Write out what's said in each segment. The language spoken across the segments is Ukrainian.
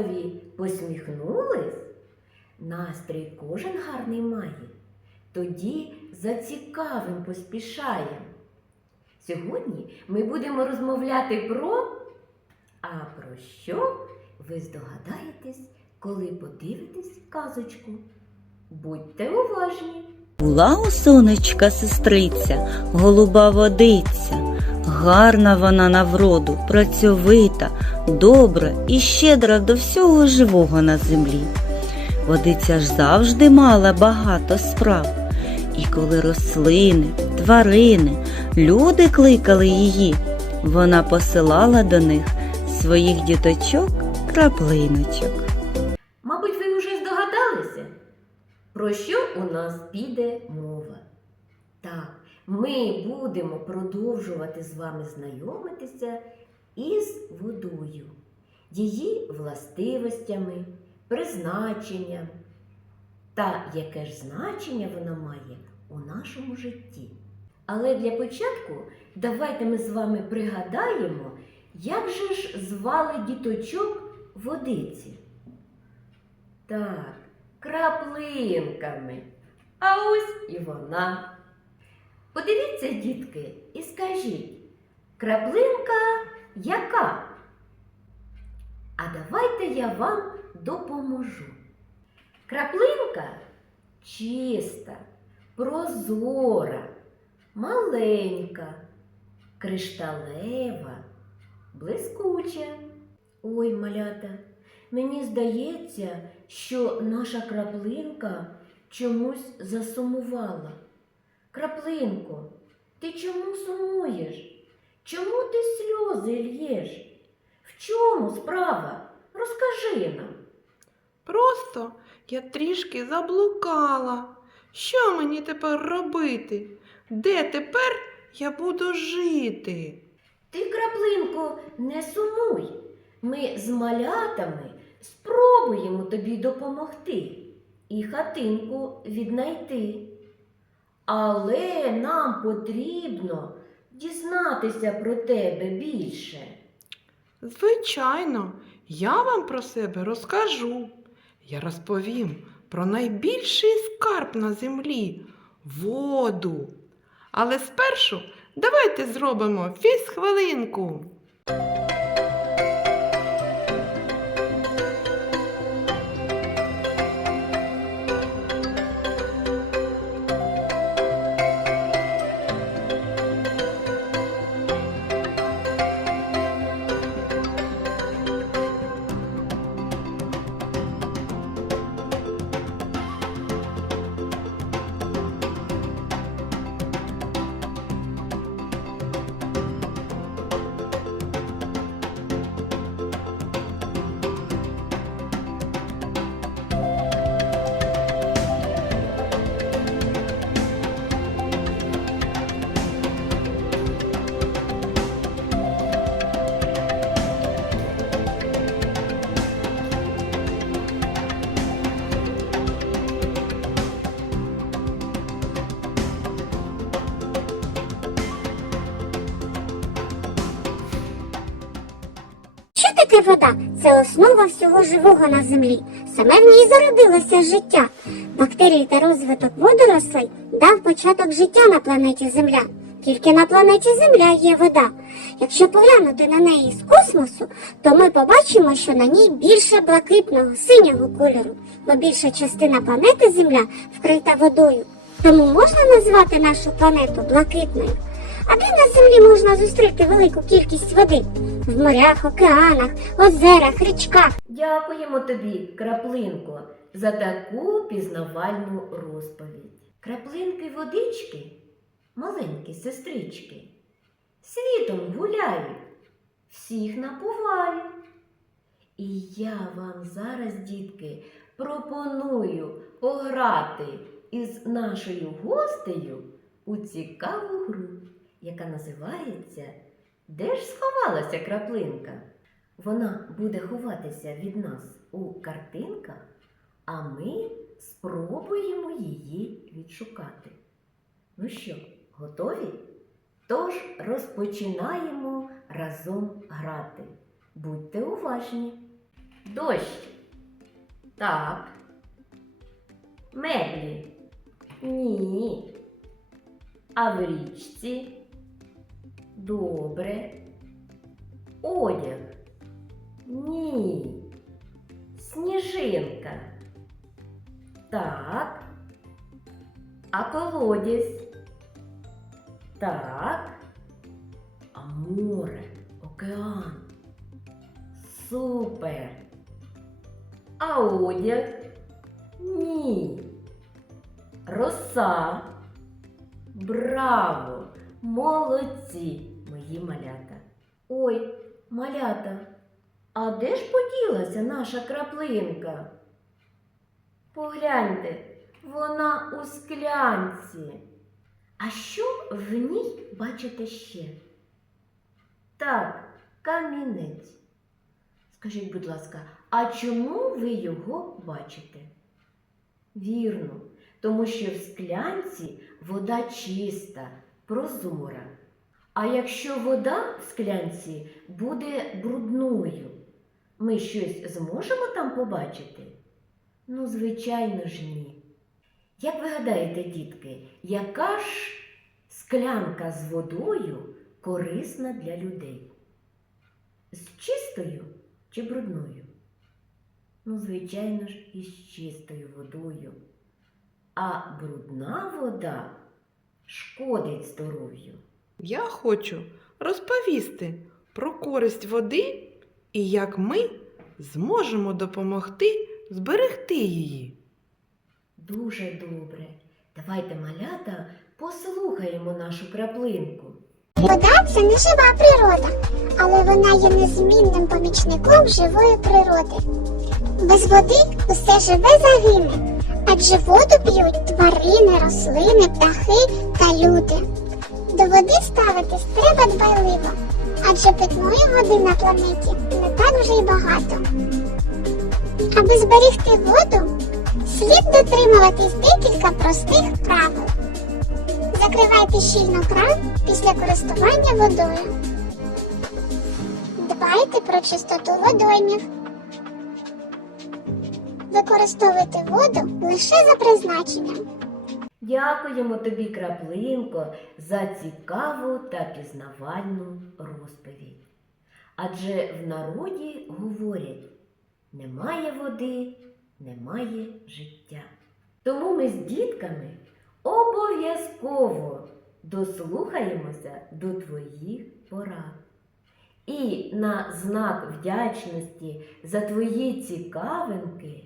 татові посміхнулись, настрій кожен гарний має, тоді за цікавим поспішаєм. Сьогодні ми будемо розмовляти про. А про що ви здогадаєтесь, коли подивитесь казочку? Будьте уважні! Була у сонечка сестриця, голуба водиця. Гарна вона на вроду, працьовита, добра і щедра до всього живого на землі. Водиця ж завжди мала багато справ. І коли рослини, тварини, люди кликали її, вона посилала до них своїх діточок краплиночок. Мабуть, ви вже здогадалися, про що у нас піде мова. Так, ми будемо продовжувати з вами знайомитися із водою, її властивостями, призначенням та яке ж значення вона має у нашому житті. Але для початку давайте ми з вами пригадаємо, як же ж звали діточок водиці. Так, краплинками. А ось і вона. Подивіться, дітки, і скажіть, краплинка яка? А давайте я вам допоможу. Краплинка чиста, прозора, маленька, кришталева, блискуча. Ой, малята, мені здається, що наша краплинка чомусь засумувала. Краплинко, ти чому сумуєш? Чому ти сльози л'єш? В чому справа? Розкажи нам. Просто я трішки заблукала. Що мені тепер робити? Де тепер я буду жити? Ти, краплинко, не сумуй. Ми з малятами спробуємо тобі допомогти і хатинку віднайти. Але нам потрібно дізнатися про тебе більше. Звичайно, я вам про себе розкажу. Я розповім про найбільший скарб на землі воду. Але спершу давайте зробимо фізхвилинку. Що вода? Це основа всього живого на землі. Саме в ній зародилося життя. Бактерії та розвиток водорослей дав початок життя на планеті Земля. Тільки на планеті Земля є вода. Якщо поглянути на неї з космосу, то ми побачимо, що на ній більше блакитного синього кольору, бо більша частина планети Земля вкрита водою. Тому можна назвати нашу планету блакитною. А де на землі можна зустріти велику кількість води? В морях, океанах, озерах, річках. Дякуємо тобі, краплинко, за таку пізнавальну розповідь. Краплинки водички, маленькі сестрички, світом гуляють, всіх напувають. І я вам зараз, дітки, пропоную пограти із нашою гостею у цікаву гру, яка називається Де ж сховалася краплинка? Вона буде ховатися від нас у картинках, а ми спробуємо її відшукати. Ну що, готові? Тож розпочинаємо разом грати. Будьте уважні. Дощ. Так. Меблі. Ні. А в річці. Добре. Одяг. Ні. Сніжинка. Так. А колодязь? Так. А море, океан. Супер. А одяг? Ні. Роса. Браво! Молодці, Мої малята. Ой, малята, а де ж поділася наша краплинка? Погляньте, вона у склянці. А що в ній бачите ще? Так, камінець. Скажіть, будь ласка, а чому ви його бачите? Вірно, тому що в склянці вода чиста, прозора. А якщо вода в склянці буде брудною, ми щось зможемо там побачити? Ну, звичайно ж, ні. Як ви гадаєте, дітки, яка ж склянка з водою корисна для людей? З чистою чи брудною? Ну, звичайно ж, із чистою водою. А брудна вода шкодить здоров'ю. Я хочу розповісти про користь води і як ми зможемо допомогти зберегти її. Дуже добре. Давайте, малята, послухаємо нашу краплинку. Вода це не жива природа, але вона є незмінним помічником живої природи. Без води усе живе загине, адже воду п'ють тварини, рослини, птахи та люди. До води ставитись треба дбайливо, адже питної води на планеті не так вже й багато. Аби зберігти воду, слід дотримуватись декілька простих правил. Закривайте щільно кран після користування водою. Дбайте про чистоту водоймів. Використовуйте воду лише за призначенням. Дякуємо тобі, краплинко, за цікаву та пізнавальну розповідь. Адже в народі говорять: немає води, немає життя. Тому ми з дітками обов'язково дослухаємося до твоїх порад. І на знак вдячності за твої цікавинки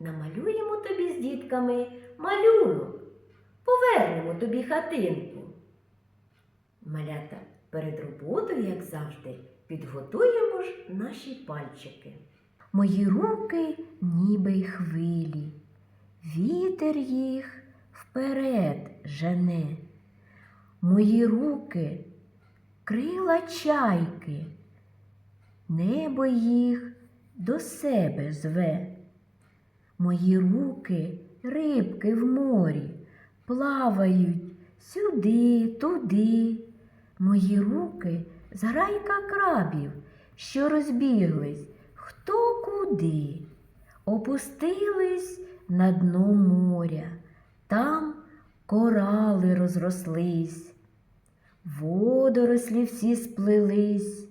намалюємо тобі з дітками малюнок. Повернемо тобі хатинку. Малята, перед роботою, як завжди, підготуємо ж наші пальчики. Мої руки ніби й хвилі, вітер їх вперед жене. Мої руки крила чайки, небо їх до себе зве. Мої руки рибки в морі плавають сюди, туди. Мої руки зграйка крабів, що розбіглись хто куди, опустились на дно моря, там корали розрослись, водорослі всі сплелись,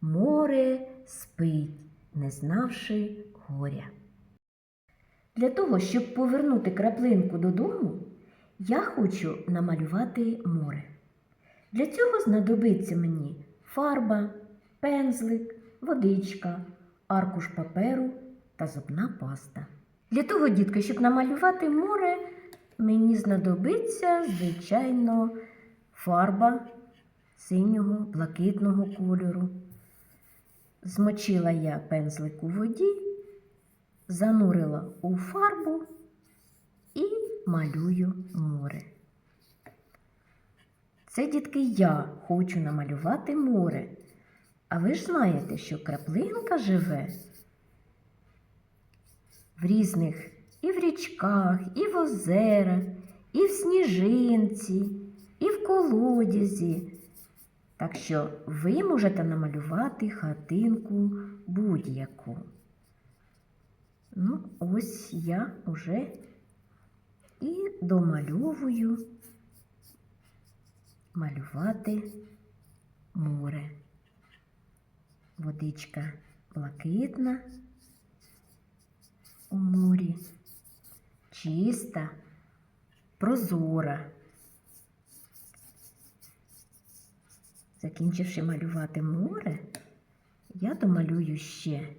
море спить, не знавши горя. Для того, щоб повернути краплинку додому, я хочу намалювати море. Для цього знадобиться мені фарба, пензлик, водичка, аркуш паперу та зубна паста. Для того, дітки, щоб намалювати море, мені знадобиться, звичайно, фарба синього блакитного кольору. Змочила я пензлик у воді, занурила у фарбу і малюю море. Це, дітки, я хочу намалювати море. А ви ж знаєте, що краплинка живе в різних і в річках, і в озерах, і в сніжинці, і в колодязі. Так що ви можете намалювати хатинку будь-яку. Ну, ось я уже і домальовую малювати море. Водичка блакитна у морі, чиста, прозора. Закінчивши малювати море, я домалюю ще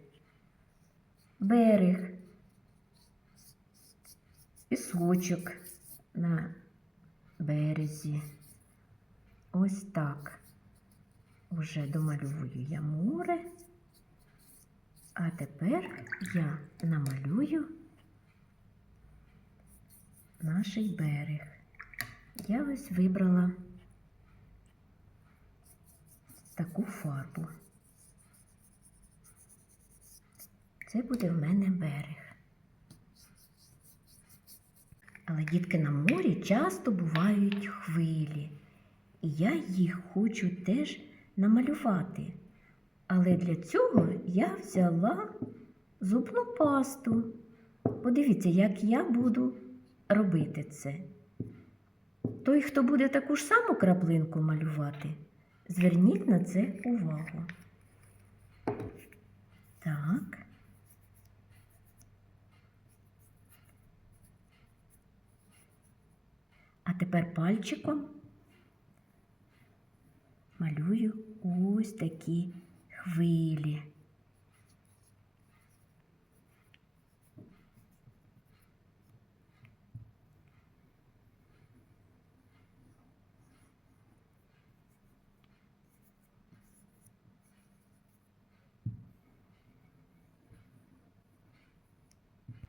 берег, пісочок на березі. Ось так. Уже домальовую я море. А тепер я намалюю наш берег. Я ось вибрала таку фарбу. Це буде в мене берег. Але дітки на морі часто бувають хвилі, і я їх хочу теж намалювати. Але для цього я взяла зубну пасту. Подивіться, як я буду робити це. Той, хто буде таку ж саму краплинку малювати, зверніть на це увагу. Так. А тепер пальчиком малюю ось такі хвилі.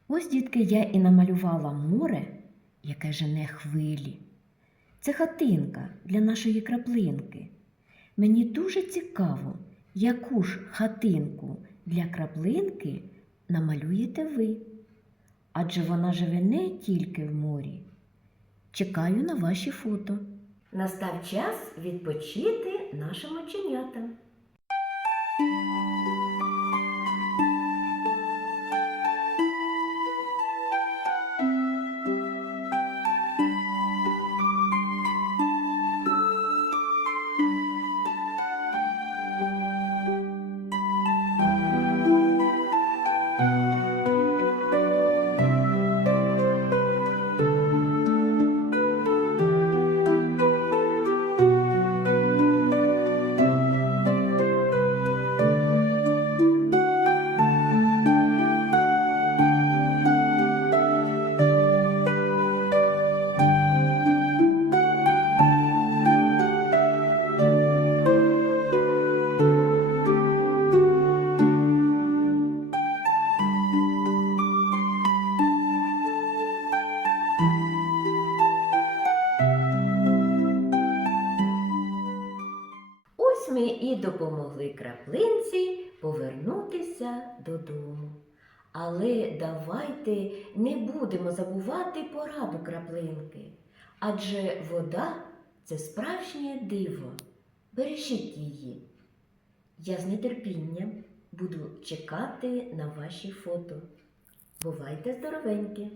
Ось, дітки, я і намалювала море, яке жене хвилі. Це хатинка для нашої краплинки. Мені дуже цікаво, яку ж хатинку для краплинки намалюєте ви. Адже вона живе не тільки в морі. Чекаю на ваші фото. Настав час відпочити нашим оченятам. Ось ми і допомогли краплинці повернутися додому. Але давайте не будемо забувати пораду краплинки, адже вода це справжнє диво. Бережіть її. Я з нетерпінням буду чекати на ваші фото. Бувайте здоровенькі!